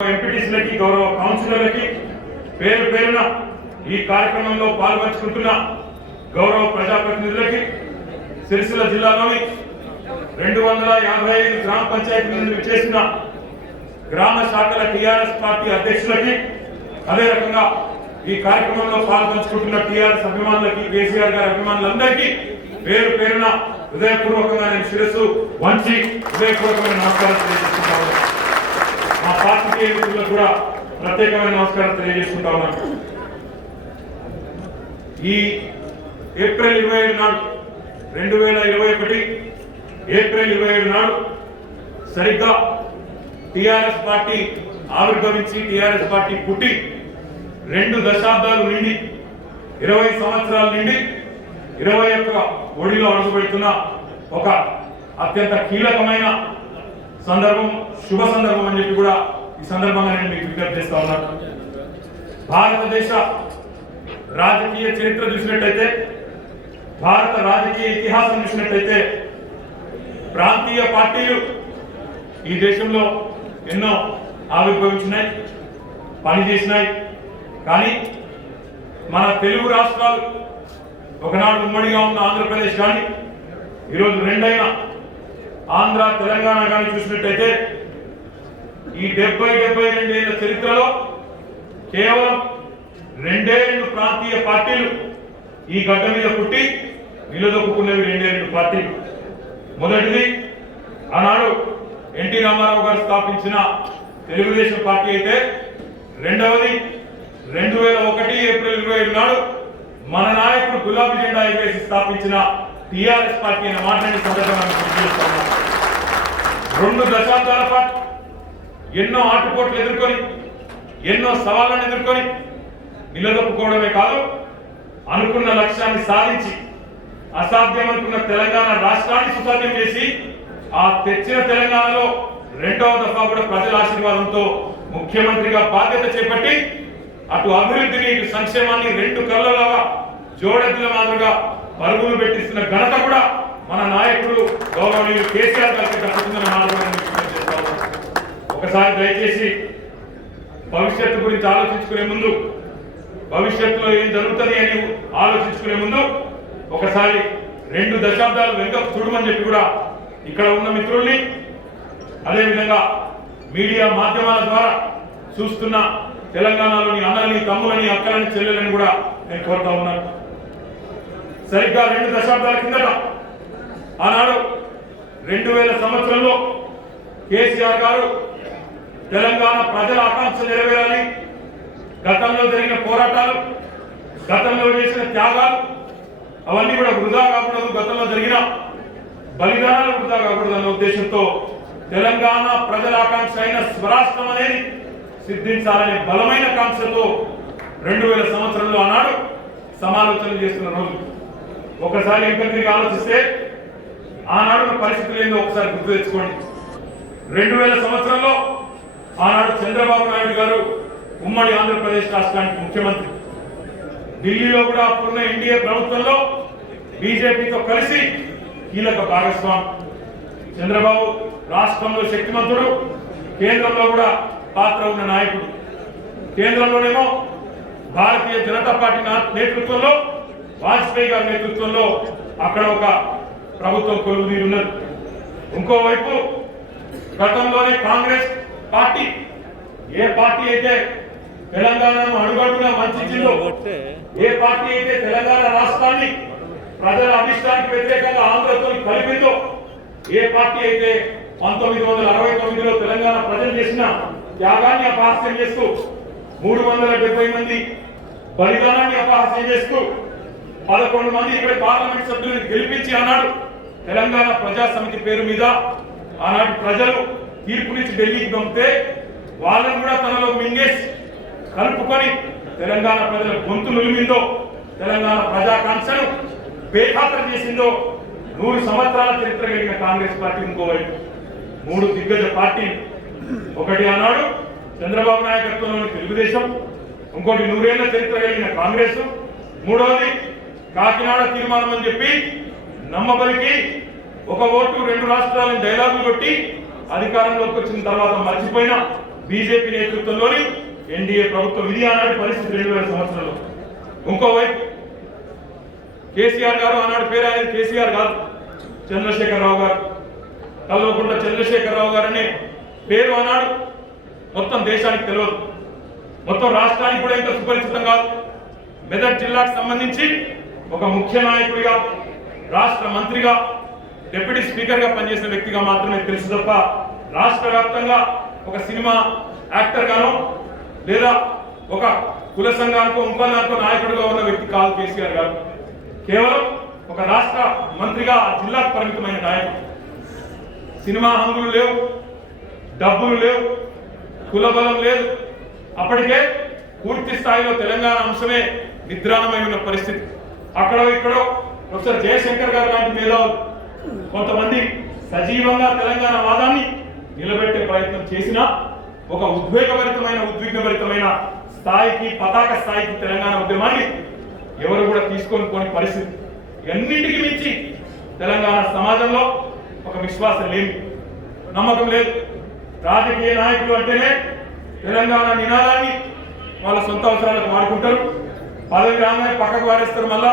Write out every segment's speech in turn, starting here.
ఎంపీటీసీలకి గౌరవ కౌన్సిలర్లకి పేరు పేరున ఈ కార్యక్రమంలో పాల్పంచుకుంటున్న గౌరవ ప్రజాప్రతినిధులకి సిరిసిల్ల జిల్లాలోని రెండు వందల యాభై ఐదు గ్రామ పంచాయతీ నుండి చేసిన గ్రామ శాఖల టీఆర్ఎస్ పార్టీ అధ్యక్షులకి అదే రకంగా ఈ కార్యక్రమంలో పాల్పంచుకుంటున్న టీఆర్ఎస్ అభిమానులకి కేసీఆర్ గారి అభిమానులందరికీ పేరు పేరున హృదయపూర్వకంగా నేను శిరస్సు వంచి హృదయపూర్వకమైన నమస్కారం తెలియజేస్తున్నాను. మా కూడా ప్రత్యేకమైన నమస్కారం తెలియజేసుకుంటా ఉన్నాను. ఈ ఏప్రిల్ ఇరవై ఏడు నాడు రెండు వేల ఇరవై ఒకటి ఏప్రిల్ ఇరవై ఏడు నాడు సరిగ్గా టిఆర్ఎస్ పార్టీ ఆవిర్భవించి టిఆర్ఎస్ పార్టీ పుట్టి రెండు దశాబ్దాలు నిండి ఇరవై సంవత్సరాల నిండి ఇరవై ఒక్క ఒడిలో అడుగుపెడుతున్న ఒక అత్యంత కీలకమైన సందర్భం శుభ సందర్భం అని చెప్పి కూడా ఈ సందర్భంగా నేను మీకు విజ్ఞప్తి చేస్తా ఉన్నాను భారతదేశ రాజకీయ చరిత్ర చూసినట్టయితే భారత రాజకీయ ఇతిహాసం చూసినట్టయితే ప్రాంతీయ పార్టీలు ఈ దేశంలో ఎన్నో ఆవిర్భవించినాయి పనిచేసినాయి. కానీ మన తెలుగు రాష్ట్రాలు ఒకనాడు ఉమ్మడిగా ఉన్న ఆంధ్రప్రదేశ్ కానీ ఈరోజు రెండైన ఆంధ్ర తెలంగాణ కానీ చూసినట్టయితే ఈ డెబ్బై డెబ్బై రెండేళ్ళ చరిత్రలో కేవలం రెండే రెండు ప్రాంతీయ పార్టీలు ఈ గడ్డ మీద పుట్టి నిలదొక్కున్నవి రెండే రెండు పార్టీలు. మొదటిది ఆనాడు ఎన్టీ రామారావు గారు స్థాపించిన తెలుగుదేశం పార్టీ అయితే రెండవది రెండు వేల ఒకటి ఏప్రిల్ ఇరవై ఏడు నాడు మన నాయకుడు గులాబీ జెండా ఎగరేసి స్థాపించిన టిఆర్ఎస్ పార్టీ అనే మాట్లాడి సందర్భంగా రెండు దశాబ్దాల పాటు ఎన్నో ఆటుపోట్లు ఎదుర్కొని ఎన్నో సవాళ్ళను ఎదుర్కొని నిలదొక్కుకోవడమే కాదు అనుకున్న లక్ష్యాన్ని సాధించి అసాధ్యం అనుకున్న తెలంగాణ రాష్ట్రాన్ని సుసాధ్యం చేసి ఆ తెచ్చిన తెలంగాణలో రెండవ దఫా కూడా ప్రజల ఆశీర్వాదంతో ముఖ్యమంత్రిగా బాధ్యత చేపట్టి అటు అభివృద్ధిని ఇటు సంక్షేమాన్ని రెండు కళ్ళలాగా జోడెద్దుల మాదిరిగా పరుగులు పెట్టిస్తున్న ఘనత కూడా మన నాయకుడు గౌరవనీయులు కేసీఆర్ గారికి దక్కుతుందని మాత్రమే ఒకసారి దయచేసి భవిష్యత్తు గురించి ఆలోచించుకునే ముందు భవిష్యత్తులో ఏం జరుగుతుంది అని ఆలోచించుకునే ముందు ఒకసారి రెండు దశాబ్దాలు వెనుక చూడమని చెప్పి కూడా ఇక్కడ ఉన్న మిత్రుల్ని అదేవిధంగా మీడియా మాధ్యమాల ద్వారా చూస్తున్న తెలంగాణలోని అన్నల్ని తమ్ములని అక్కలని చెల్లెలని కూడా నేను కోరుతా ఉన్నాను. సరిగ్గా రెండు దశాబ్దాల కిందట ఆనాడు రెండు వేల సంవత్సరంలో కేసీఆర్ గారు తెలంగాణ ప్రజల ఆకాంక్ష నెరవేరాలి. గతంలో జరిగిన పోరాటాలు గతంలో చేసిన త్యాగాలు అవన్నీ కూడా వృధా కాకూడదు గతంలో జరిగిన బలిదానాలు వృధా కాకూడదు అన్న ఉద్దేశంతో తెలంగాణ ప్రజల ఆకాంక్ష అయిన స్వరాష్ట్రం అనేది సిద్ధించాలనే బలమైన కాంక్షతో రెండు వేల సంవత్సరంలో ఆనాడు సమాలోచనలు చేస్తున్న రోజు. ఒకసారి ఎంపీగా ఆలోచిస్తే ఆనాడు పరిస్థితులు ఏందో ఒకసారి గుర్తు తెచ్చుకోండి. రెండు వేల సంవత్సరంలో ఆనాడు చంద్రబాబు నాయుడు గారు ఉమ్మడి ఆంధ్రప్రదేశ్ రాష్ట్రానికి ముఖ్యమంత్రి. ఢిల్లీలో కూడా అప్పుడున్న ఎన్డీఏ ప్రభుత్వంలో బీజేపీతో కలిసి కీలక భాగస్వామి. చంద్రబాబు రాష్ట్రంలో శక్తిమంతుడు కేంద్రంలో కూడా పాత్ర ఉన్న నాయకుడు. కేంద్రంలోనేమో భారతీయ జనతా పార్టీ నేతృత్వంలో వాజ్పేయి గారి నేతృత్వంలో అక్కడ ఒక ప్రభుత్వం కొలువు ఉన్నది. ఇంకోవైపు గతంలోనే కాంగ్రెస్ పార్టీ. ఏ పార్టీ అయితే తెలంగాణను మంచి వంచిందో ఏ పార్టీ అయితే తెలంగాణ రాష్ట్రాన్ని ప్రజల అభిష్టానికి వ్యతిరేకంగా ఆంధ్రతో కలిపిందో ఏ పార్టీ అయితే పంతొమ్మిది వందల అరవై తొమ్మిదిలో తెలంగాణ ప్రజలు చేసిన త్యాగాన్ని అపహాస్యం చేస్తూ మూడు వందల డెబ్బై మంది బలిదానాన్ని అపహాస్యం చేస్తూ పదకొండు మంది ఇక్కడ పార్లమెంట్ సభ్యులను గెలిపించి అన్నాడు తెలంగాణ ప్రజా సమితి పేరు మీద ఆనాటి ప్రజలు తీర్పు నుంచి ఢిల్లీకి పంపితే వాళ్ళని కూడా తనలో మింగేసి కలుపుకొని తెలంగాణ ప్రజల గొంతు నులిమిందో తెలంగాణ ప్రజాకాంక్షను బేఖాతరు చేసిందో నూరు సంవత్సరాల చరిత్ర కలిగిన కాంగ్రెస్ పార్టీ ఇంకోవైపు. మూడు దిగ్గజ పార్టీ ఒకటి ఆనాడు చంద్రబాబు నాయకత్వంలోని తెలుగుదేశం ఇంకోటి నూరేళ్ళ చరిత్ర కలిగిన కాంగ్రెస్ మూడవది కాకినాడ తీర్మానం అని చెప్పి నమ్మబలికి ఒక ఓటు రెండు రాష్ట్రాలను డైలాగులు కొట్టి అధికారంలోకి వచ్చిన తర్వాత మర్చిపోయిన బీజేపీ నేతృత్వంలోని ఎన్డీఏ ప్రభుత్వం ఇది ఆనాటి పరిస్థితి రెండు వేల సంవత్సరంలో. ఇంకోవైపు కేసీఆర్ గారు ఆనాడు పేరు ఆయన కేసీఆర్ గారు చంద్రశేఖరరావు గారు. కల్వకుంట్ల చంద్రశేఖరరావు గారు అనే పేరు ఆనాడు మొత్తం దేశానికి తెలియదు మొత్తం రాష్ట్రానికి కూడా ఇంకా సుపరిచితం కాదు. మెదక్ జిల్లాకు సంబంధించి ఒక ముఖ్య నాయకుడిగా రాష్ట్ర మంత్రిగా డిప్యూటీ స్పీకర్గా పనిచేసిన వ్యక్తిగా మాత్రమే తెలుసు తప్ప రాష్ట్ర వ్యాప్తంగా ఒక సినిమా యాక్టర్గానో లేదా ఒక కుల సంఘానికో ఇంకో నాయకుడిగా ఉన్న వ్యక్తి కాదు కేసీఆర్ గారు. కేవలం ఒక రాష్ట్ర మంత్రిగా జిల్లాకు పరిమితమైన నాయకుడు. సినిమా హంగులు లేవు డబ్బులు లేవు కులబలం లేదు. అప్పటికే పూర్తి స్థాయిలో తెలంగాణ అంశమే నిద్రాణమై ఉన్న పరిస్థితి. అక్కడో ఇక్కడో ప్రొఫెసర్ జయశంకర్ గారు లాంటి మేధావులు కొంతమంది సజీవంగా తెలంగాణ వాదాన్ని నిలబెట్టే ప్రయత్నం చేసినా ఒక ఉద్వేగభరితమైన ఉద్విగ్నభరితమైన స్థాయికి పతాక స్థాయికి తెలంగాణ ఉద్యమాన్ని ఎవరు కూడా తీసుకొని పోని పరిస్థితి. అన్నింటికి మించి తెలంగాణ సమాజంలో ఒక విశ్వాసం లేని నమ్మకం లేదు. రాజకీయ నాయకులు అంటేనే తెలంగాణ నినాదాన్ని వాళ్ళ సొంత అవసరాలకు వాడుకుంటారు. పదవి రాగానే పక్కకు వారేస్తారు మళ్ళా.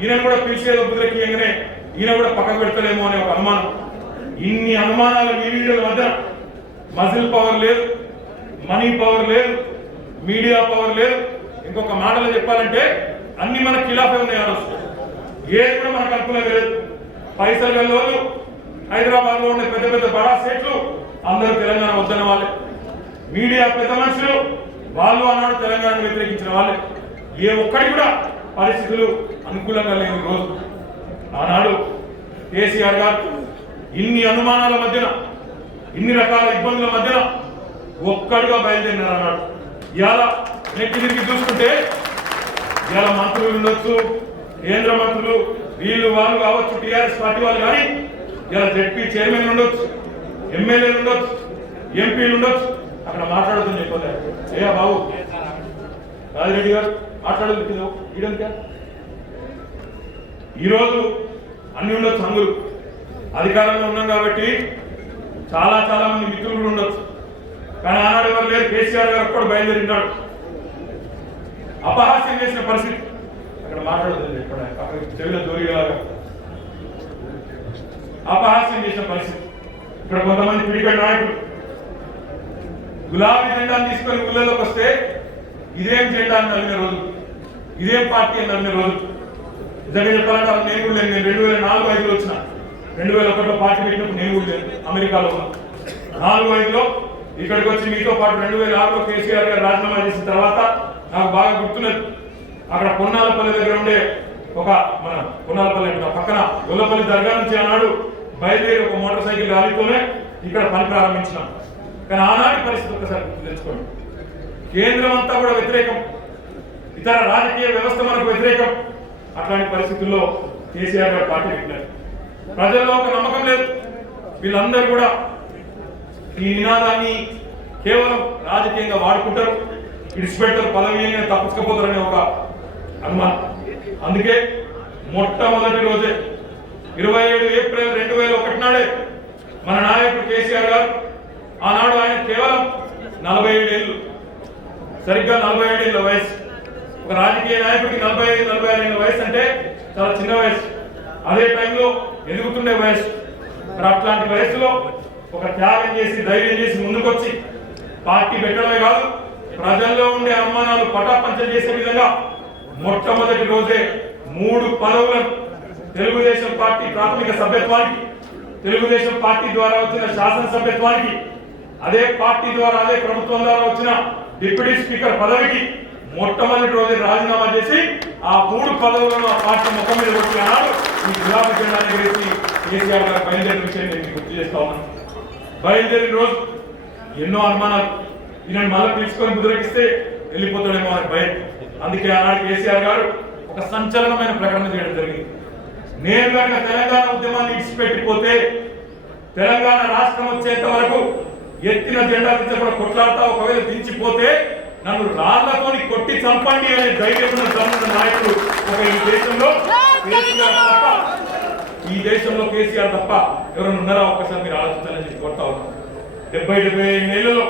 ఈయన కూడా పిలిచేదో బుద్రకీయంగానే ఈయన కూడా పక్కకు పెడతలేమో అనే ఒక అనుమానం. ఇన్ని అనుమానాల వీడియోల మధ్య. మజిల్ పవర్ లేదు మనీ పవర్ లేదు మీడియా పవర్ లేదు. ఇంకొక మాటలో చెప్పాలంటే అన్ని మన ఖిలాఫే ఉన్నాయి ఆ రోజు. ఏది కూడా మనకు అనుకూలంగా లేదు. పైసలు హైదరాబాద్లో ఉండే పెద్ద పెద్ద బడా సేట్లు అందరూ తెలంగాణ వద్దన్న వాళ్ళే. మీడియా పెద్ద మనుషులు వాళ్ళు ఆనాడు తెలంగాణ వ్యతిరేకించిన వాళ్ళే. ఏ ఒక్కడి కూడా పరిస్థితులు అనుకూలంగా లేవు రోజు. ఆనాడు కేసీఆర్ గారు ఇన్ని అనుమానాల మధ్యన ఇన్ని రకాల ఇబ్బందుల మధ్యన ఒక్కడిగా బయలుదేరినారు అన్నాడు ఇవాళ నెక్కి తిరిగి చూసుకుంటే ఇవాళ మంత్రులు ఉండొచ్చు కేంద్ర మంత్రులు వీళ్ళు వాళ్ళు కావచ్చు టీఆర్ఎస్ పార్టీ వాళ్ళు కానీ ఇలా జడ్పీ చైర్మన్ ఉండొచ్చు ఎమ్మెల్యేలు ఉండొచ్చు ఎంపీలు ఉండొచ్చు అక్కడ మాట్లాడుతుంది చెప్పలే ఏ బాబు రాజిరెడ్డి గారు మాట్లాడదు ఈరోజు అన్ని ఉండొచ్చు హంగులు అధికారంలో ఉన్నాం కాబట్టి చాలా చాలా మంది మిత్రులు కూడా ఉండొచ్చు. కానీ ఆనాడు ఎవరు లేరు కేసీఆర్ గారు కూడా బయలుదేరినాడు అపహాస్యం చేసిన పరిస్థితి. అక్కడ మాట్లాడుతుంది ఇక్కడ అక్కడ చెవిలో అపహాస్యం చేసిన పరిస్థితి. ఇక్కడ కొంతమంది పిడికడి నాయకులు గులాబీ జెండాను తీసుకొని ఊళ్ళలోకి వస్తే ఇదేం జెండా అని నమ్మిన రోజు. ఇదేం పార్టీ అని నమ్మిన రోజు. నిజంగా చెప్పాలంటే నేను కూడా లేను. నేను రెండు వేల నాలుగు ఐదులో వచ్చిన. రెండు వేల ఒకటిలో పార్టీ పెట్టినప్పుడు నేను కూడా లేను. అమెరికాలో ఉన్నా. నాలుగు ఐదులో ఇక్కడికి వచ్చి మీతో పాటు రెండు వేల ఆరులో కేసీఆర్ గారు రాజీనామా చేసిన తర్వాత నాకు బాగా గుర్తున్నది. అక్కడ పొన్నాలపల్లి దగ్గర ఉండే ఒక మన పొన్నాలపల్లి అంటే పక్కన గొల్లపల్లి దర్గా నుంచి ఆనాడు బయలుదేరి ఒక మోటార్ సైకిల్ ర్యాలీతోనే ఇక్కడ పని ప్రారంభించినాం. కానీ ఆనాటి పరిస్థితి ఒకసారి గుర్తు తెచ్చుకోండి. కేంద్రం అంతా కూడా వ్యతిరేకం. ఇతర రాజకీయ వ్యవస్థ మనకు వ్యతిరేకం. అట్లాంటి పరిస్థితుల్లో కేసీఆర్ గారు పార్టీ పెట్టినారు. ప్రజల్లో ఒక నమ్మకం లేదు. వీళ్ళందరూ కూడా ఈ నినాదాన్ని కేవలం రాజకీయంగా వాడుకుంటారు. ఇడిచిపెడతారు పదవీయంగా తప్పించకపోతారనే ఒక అనుమానం. అందుకే మొట్టమొదటి రోజే ఇరవై ఏడు ఏప్రిల్ రెండు వేల ఒకటి నాడే మన నాయకుడు కేసీఆర్ గారు ఆనాడు ఆయన కేవలం నలభై ఏడేళ్ళు సరిగ్గా నలభై ఏడేళ్ళ వయసు. ఒక రాజకీయ నాయకుడికి నలభై ఐదు నలభై ఆరు వయసు అంటే చాలా చిన్న వయసు. అదే టైంలో ఎదుగుతుండే వయసు. మరి అట్లాంటి వయసులో ఒక త్యాగం చేసి ధైర్యం చేసి ముందుకొచ్చి పార్టీ పెట్టడమే కాదు ప్రజల్లో ఉండే అనుమానాలు పటాపంచం చేసే విధంగా మొట్టమొదటి రోజే మూడు పదవులను తెలుగుదేశం పార్టీ ప్రాథమిక సభ్యత్వానికి తెలుగుదేశం పార్టీ ద్వారా వచ్చిన శాసనసభ్యత్వానికి అదే పార్టీ ద్వారా అదే ప్రభుత్వం ద్వారా వచ్చిన డిప్యూటీ స్పీకర్ పదవికి మొట్టమొదటి రోజు రాజీనామా చేసి ఆ మూడు పదవులను ఆ పార్టీ ముఖం మీద కొట్టినాడు ఈ గులాబీ జెండా ఎగిరేసి కేసీఆర్ గారు బయలుదేరిన విషయం నేను గుర్తు చేస్తా ఉన్నాను. బయలుదేరిన రోజు ఎన్నో అనుమానాలు. ఈయన మళ్ళీ పిలుచుకొని ముద్రకిస్తే వెళ్ళిపోతాడేమో అని భయం. అందుకే ఆనాడు కేసీఆర్ గారు ఒక సంచలనమైన ప్రకటన చేయడం జరిగింది. నేను కనుక తెలంగాణ ఉద్యమాన్ని ఇచ్చిపెట్టిపోతే తెలంగాణ రాష్ట్రం వచ్చేంత వరకు ఎత్తిన జెండా కింద కూడా కొట్లాడతా ఒకవేళ దించిపోతే నన్ను రాళ్ళతోని కొట్టి చంపండి అనే ధైర్యం ఉన్న నాయకుడు ఒక ఈ దేశంలో ఈ దేశంలో కేసీఆర్ తప్ప ఎవరైనా ఉన్నారా? ఒక్కసారి మీరు ఆలోచించాలని చెప్పి కొడతా ఉన్నాం డెబ్బై డెబ్బై ఐదు నెలల్లో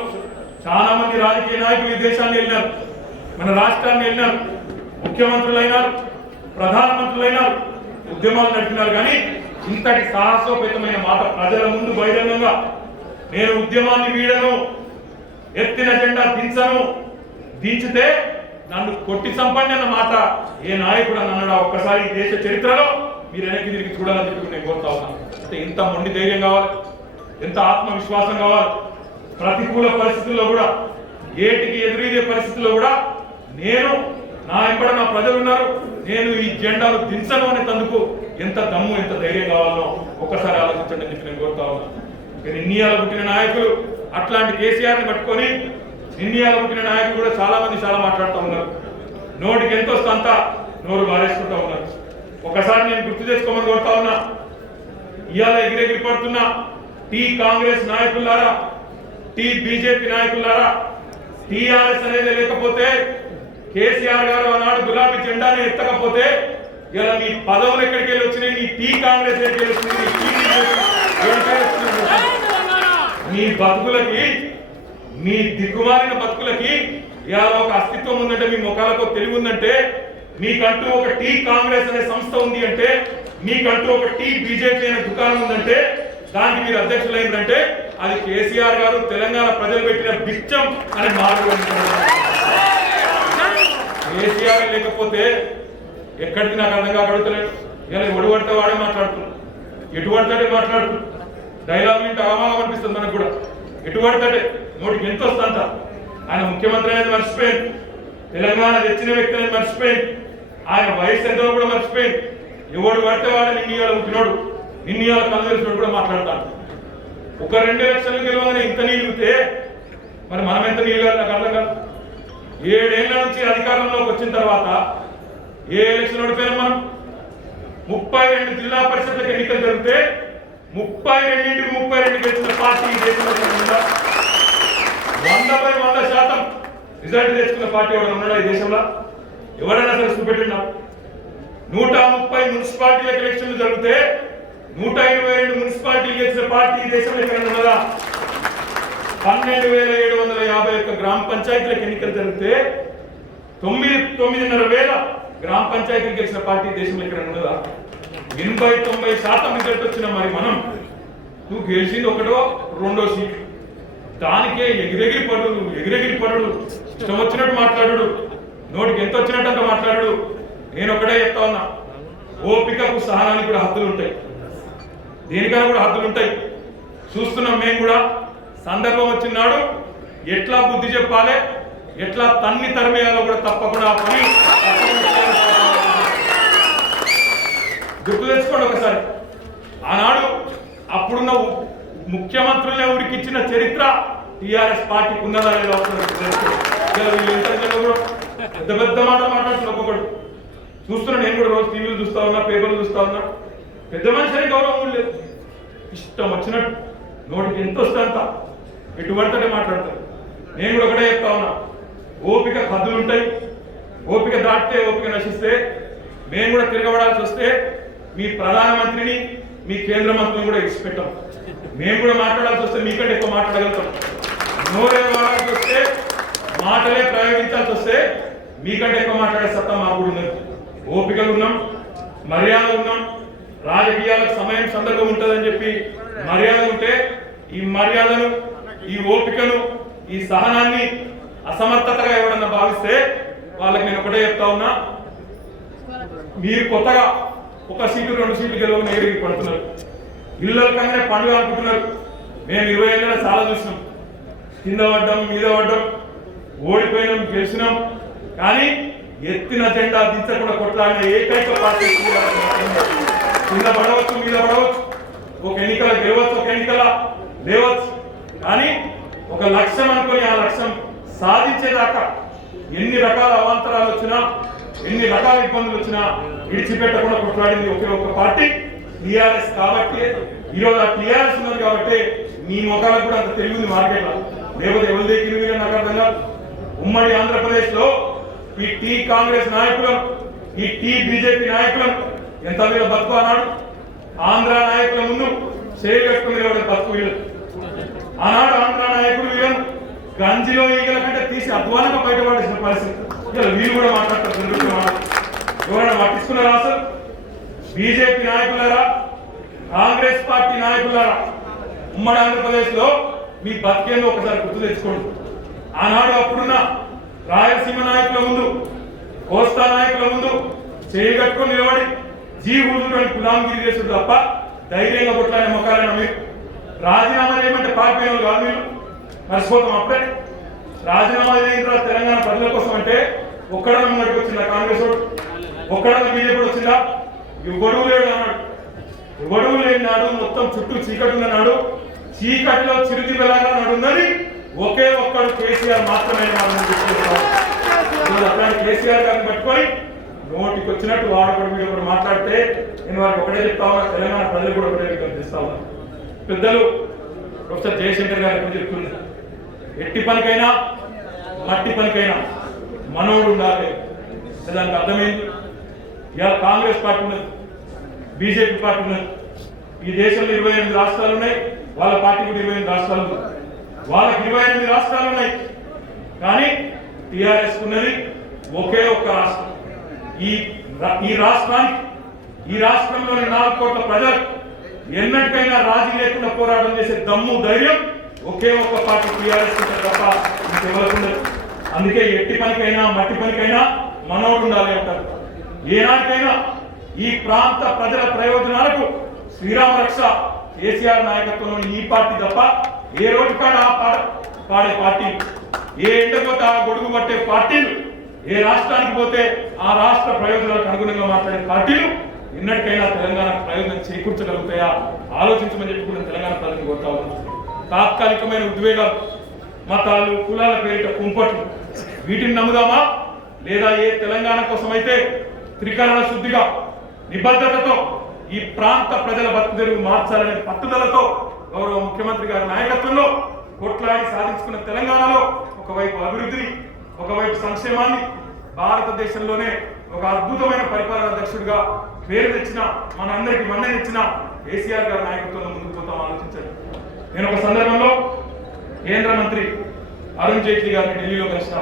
చాలా మంది రాజకీయ నాయకులు ఈ దేశాన్ని వెళ్ళినారు. మన రాష్ట్రాన్ని వెళ్ళినారు. ముఖ్యమంత్రులు అయినారు ప్రధానమంత్రులు అయినారు ఉద్యమాలు నడిపినారు. కానీ ఇంతటి సాహసోపేతమైన మాట ప్రజల ముందు బహిరంగంగా నేను ఉద్యమాన్ని వీడను ఎత్తిన జెండా దించను దించితే నన్ను కొట్టి సంపండి అన్న మాట ఏ నాయకుడు అని అన్నాడు ఒక్కసారి ఈ దేశ చరిత్రలో? మీరు వెనక్కి తిరిగి చూడాలని చెప్పి నేను కోరుతా ఉన్నాను. అంటే ఇంత మొండి ధైర్యం కావాలి ఎంత ఆత్మవిశ్వాసం కావాలి? ప్రతికూల పరిస్థితుల్లో కూడా ఏటికి ఎదురయ్యే పరిస్థితుల్లో కూడా నేను నా ఎంబడ నా ప్రజలు ఉన్నారు. నేను ఈ జెండాలు దించను అనేందుకు ఎంత దమ్ము ఎంత ధైర్యం కావాలో ఒక్కసారి ఆలోచించండి అని చెప్పి నేను కోరుతా ఉన్నాను. ఇక పుట్టిన నాయకులు అట్లాంటి కేసీఆర్ని పట్టుకొని ఇండియాలో పుట్టిన నాయకులు కూడా చాలా మంది చాలా మాట్లాడుతూ ఉన్నారు. నోటికి ఎంత వస్తే అంత నోరు మారేసుకుంటా ఉన్నారు. ఒకసారి నేను గుర్తు చేసుకోమని కోరుతా ఉన్నా. ఇవాళ ఎగిరెగిరి పడుతున్నా టీ కాంగ్రెస్ నాయకులారా టీ బీజేపీ నాయకులారా టీఆర్ఎస్ అనేది లేకపోతే కేసీఆర్ గారు ఆనాడు గులాబీ జెండాని ఎత్తకపోతే ఇలా నీ పదవులు ఎక్కడికి వెళ్ళి వచ్చినాయి? నీ టీ కాంగ్రెస్ ఎక్కడికి వెళ్ళి వచ్చింది నీ బతుకులకి మీ దిగుమారిన బతుకులకి ఇవాళ ఒక అస్తిత్వం ఉందంటే మీ ముఖాలకు తెలివి ఉందంటే మీకంటూ ఒక టీ కాంగ్రెస్ అనే సంస్థ ఉంది అంటే మీకంటూ ఒక టీ బీజేపీ అనే దుకాణం ఉందంటే దానికి మీరు అధ్యక్షులైందంటే అది కేసీఆర్ గారు తెలంగాణ ప్రజలు పెట్టిన బిచ్చం అని మార్పు కేసీఆర్ లేకపోతే ఎక్కడికి నాకు అర్థం కాక అడుగుతలేడు ఇలా ఒడి పడితే వాడే మాట్లాడుతున్నాడు. ఎటు పడితే మాట్లాడుతున్నాడు. డైలాగ్ అవమానం అనిపిస్తుంది మనకు కూడా. ఎటు పడితే నోటికి ఎంత వస్తుందంట ఆయన ముఖ్యమంత్రి అనేది మర్చిపోయింది తెలంగాణ తెచ్చిన వ్యక్తి అనేది మర్చిపోయింది ఆయన వయసు ఎంతో కూడా మర్చిపోయింది ఎవడు పడితే వాడు నిన్నీయాల ముట్టినోడు నిన్నీయాల కళ్ళు కూడా మాట్లాడతాడు. ఒక రెండు లక్షలు గెలవగానే ఇంత నీళ్ళుతే మరి మనం ఎంత నీళ్ళు నాకు అర్థం కాదు. ఏడేళ్ళ నుంచి అధికారంలోకి వచ్చిన తర్వాత ఏ ఎలక్షన్ ఓడిపోయాం మనం? ముప్పై రెండు జిల్లా పరిషత్లకు ఎన్నికలు జరిగితే ముప్పై రెండింటికి ముప్పై రెండు గెలిచిన పార్టీ దేశంలో ఉందా? వంద పై వంద శాతం రిజల్ట్ తెచ్చుకున్న పార్టీ ఎవరైనా ఉన్నాడా ఈ దేశంలో? ఎవరైనా సరే చూపెట్టిందా నూట ముప్పై మున్సిపాలిటీ ఎలక్షన్లు జరిగితే నూట ఇరవై రెండు మున్సిపాలిటీలు గెలిచిన పార్టీ ఈ దేశంలో ఎక్కడైనా ఉన్నదా? పన్నెండు వేల ఏడు వందల యాభై ఒక్క గ్రామ పంచాయతీలకు ఎన్నికలు జరిగితే తొమ్మిది తొమ్మిదిన్నర వేల గ్రామ పంచాయతీలు గెలిచిన పార్టీ దేశంలో ఎక్కడ ఉన్నదా? ఎనభై తొంభై శాతం రిజల్ట్ వచ్చిన మరి మనం? నువ్వు గెలిచింది ఒకటో రెండో సీట్. దానికే ఎగిరెగిరి పడుడు ఎగిరెగిరి పడుడు ఇష్టం వచ్చినట్టు మాట్లాడు నోటికి ఎంత వచ్చినట్టు అంత మాట్లాడు నేను ఒకటే చెప్తా ఉన్నా. ఓపికకు సహనానికి కూడా హద్దులు ఉంటాయి. దేనికైనా కూడా హద్దులు ఉంటాయి. చూస్తున్నాం మేము కూడా. సందర్భం వచ్చినాడు ఎట్లా బుద్ధి చెప్పాలి? ఎట్లా తన్ని తరిమేయాలో కూడా తప్పకుండా ఆ పని. గుర్తు తెచ్చుకోండి ఒకసారి ఆనాడు అప్పుడున్న ఉ- మంత్రులు ఎవరికి ఇచ్చిన చరిత్ర టిఆర్ఎస్ పార్టీకి ఉన్నదా లేదా కూడా పెద్ద పెద్ద మాటలు మాట్లాడుతున్నారు ఒక్కొక్కడు. చూస్తున్నా నేను కూడా రోజు టీవీలు చూస్తా ఉన్నా పేపర్లు చూస్తా ఉన్నా. పెద్ద మనిషి గౌరవం లేదు. ఇష్టం వచ్చినట్టు నోటికి ఎంత వస్తే అంత ఎటు పడితే మాట్లాడతారు. నేను కూడా ఒకటే చెప్తా ఉన్నా. ఓపిక హద్దులు ఉంటాయి. ఓపిక దాటితే ఓపిక నశిస్తే మేము కూడా తిరగబడాల్సి వస్తే మీ ప్రధానమంత్రిని మీ కేంద్ర మంత్రులు కూడా ఇచ్చిపెట్టాం మేము కూడా మాట్లాడాల్సి వస్తే మీకంటే ఎక్కువ మాట్లాడగలుగుతాం. నోరే వాడాల్సి వస్తే మాటలే ప్రయోగించాల్సి వస్తే మీకంటే ఎక్కువ మాట్లాడే సత్తా మాకు కూడా ఉన్నది. ఓపికలు ఉన్నాం మర్యాద ఉన్నాం. రాజకీయాలకు సమయం సందర్భం ఉంటుందని చెప్పి మర్యాద ఉంటే ఈ మర్యాదను ఈ ఓపికను ఈ సహనాన్ని అసమర్థతగా ఎవడన్నా భావిస్తే వాళ్ళకి నేను ఒకటే చెప్తా ఉన్నా. మీరు కొత్తగా ఒక సీటు రెండు సీట్లు గెలవని ఎగిరికి పడుతున్నారు. ఇళ్ళకనే పండుగ అనుకుంటున్నారు మేము ఇరవై ఏళ్ళ చాలా చూసినాం. కింద పడ్డం మీద పడ్డం ఓడిపోయినాం గెలిచినాం. కానీ ఎత్తిన జెండా దించకుండా కొట్లాడిన ఏకైక పార్టీ కింద పడవచ్చు మీద పడవచ్చు. ఒక ఎన్నికల గెలవచ్చు ఒక ఎన్నికల లేవచ్చు. కానీ ఒక లక్ష్యం అనుకుని ఆ లక్ష్యం సాధించేదాకా ఎన్ని రకాల అవాంతరాలు వచ్చినా ఎన్ని రకాల ఇబ్బందులు వచ్చినా విడిచిపెట్టకుండా కొట్లాడింది ఒకే ఒక్క పార్టీ టిఆర్ఎస్ కాబట్టి ఈరోజు ఆ టిఆర్ఎస్ ఉన్నది కాబట్టి మీ ముఖాలకు కూడా అంత తెలియదు మార్కెట్లో. లేకపోతే ఎవరి దగ్గర నాకు అర్థం కాదు. ఉమ్మడి ఆంధ్రప్రదేశ్లో ఈ టీ కాంగ్రెస్ నాయకులం ఈ టీ బీజేపీ నాయకులం ఎంత వీళ్ళ బతుకు అన్నాడు ఆంధ్ర నాయకుల ముందు చేయి కట్టుకుని బతుకు వీళ్ళు. ఆనాడు ఆంధ్ర నాయకులు వీళ్ళను గంజిలో ఈగల కంటే తీసి అధ్వానంగా బయటపడేసిన పరిస్థితి. వీళ్ళు కూడా మాట్లాడతారు. ఎవరైనా పట్టించుకున్నారా అసలు? బీజేపీ నాయకులారా? కాంగ్రెస్ పార్టీ నాయకులారా? ఉమ్మడి ఆంధ్రప్రదేశ్లో మీ బతికేందో ఒకసారి గుర్తు తెచ్చుకోండి. ఆనాడు అప్పుడున్న రాయలసీమ నాయకుల ముందు కోస్తా నాయకుల ముందు చేయగట్టుకుని నిలబడి జీ ఊరుకొని గులాంగిరి చేసుడు తప్ప ధైర్యంగా కొట్లాడే మొక్కాలన్న మీరు. రాజీనామా చేయమంటే పారిపోయిన వాళ్ళు కాదు మీరు. మర్చిపోతాం అప్పుడే. రాజీనామా తెలంగాణ ప్రజల కోసం అంటే ఒక్కడ ముంగడికి వచ్చింది కాంగ్రెస్ వాడు? ఒక్కడన్నా బీజేపీ వచ్చిందా? ఇవ్వడు లేడు అన్నాడు. ఇవ్వడు లేని నాడు మొత్తం చుట్టూ చీకటి ఉన్న నాడు చీకటిలో చిరుతి వెలాగా నడుందని ఒకే ఒక్కడు కేసీఆర్ మాత్రమే నాడు అని అట్లాంటి కేసీఆర్ గారిని పట్టుకొని నోటికి వచ్చినట్టు వాడకూడదు మీరు ఒకరు మాట్లాడితే నేను వారికి ఒకటే చెప్తా ఉన్నా తెలంగాణ ప్రజలు కూడా ఒకటే విజ్ఞప్తి ఉన్నా పెద్దలు ప్రొఫెసర్ జయశంకర్ గారు ఎప్పుడు చెప్తున్నారు ఎట్టి పనికైనా మట్టి పనికైనా మనోడు ఉండాలి. దానికి అర్థమైంది. ఇవాళ కాంగ్రెస్ పార్టీ ఉన్నది బీజేపీ పార్టీ ఉన్నది. ఈ దేశంలో ఇరవై ఎనిమిది రాష్ట్రాలు ఉన్నాయి వాళ్ళ పార్టీ కూడా ఇరవై ఎనిమిది రాష్ట్రాలు ఉన్నాయి. వాళ్ళకి ఇరవై ఎనిమిది రాష్ట్రాలు ఉన్నాయి. కానీ టీఆర్ఎస్ ఉన్నది ఒకే ఒక్క రాష్ట్రం. ఈ ఈ రాష్ట్రానికి ఈ రాష్ట్రంలోని నాలుగు కోట్ల ప్రజలు ఎన్నటికైనా రాజీ లేకుండా పోరాటం చేసే దమ్ము ధైర్యం ఒకే ఒక్క పార్టీ టీఆర్ఎస్ ఉంటుంది తప్ప ఇంకెవరికి ఉండదు. అందుకే ఎట్టి పనికైనా మట్టి పనికైనా మనోడు ఉండాలి అంటారు. ఏనాటికైనా ఈ ప్రాంత ప్రజల ప్రయోజనాలకు శ్రీరామ రక్ష కేసీఆర్ నాయకత్వంలోని ఈ పార్టీ తప్ప ఏ రోజు కాడ ఆ పాడే పార్టీ? ఏ ఎండపోతే ఆ గొడుగు పట్టే పార్టీలు? ఏ రాష్ట్రానికి పోతే ఆ రాష్ట్ర ప్రయోజనాలకు అనుగుణంగా మాట్లాడే పార్టీలు ఎన్నటికైనా తెలంగాణ ప్రయోజనం చేకూర్చగలుగుతాయా? ఆలోచించమని చెప్పి కూడా తెలంగాణ ప్రజలకు కోరుతా తాత్కాలికమైన ఉద్వేగాలు మతాలు కులాల పేరిట కుంపట్లు వీటిని నమ్ముదామా? లేదా ఏ తెలంగాణ కోసమైతే త్రికరణ శుద్ధిగా నిబద్ధతతో ఈ ప్రాంత ప్రజల బతుకుదెరువు మార్చాలనే పట్టుదలతో గౌరవ ముఖ్యమంత్రి గారి నాయకత్వంలో కొట్లాడి సాధించుకున్న తెలంగాణలో ఒకవైపు అభివృద్ధిని ఒకవైపు సంక్షేమాన్ని భారతదేశంలోనే ఒక అద్భుతమైన పరిపాలన అధ్యక్షుడిగా పేరు తెచ్చిన మనందరికీ మన్ననిచ్చిన కేసీఆర్ గారి నాయకత్వంలో ముందుకు పోతాం ఆలోచించండి. నేను ఒక సందర్భంలో కేంద్ర మంత్రి అరుణ్ జైట్లీ గారిని ఢిల్లీలో కలిసిన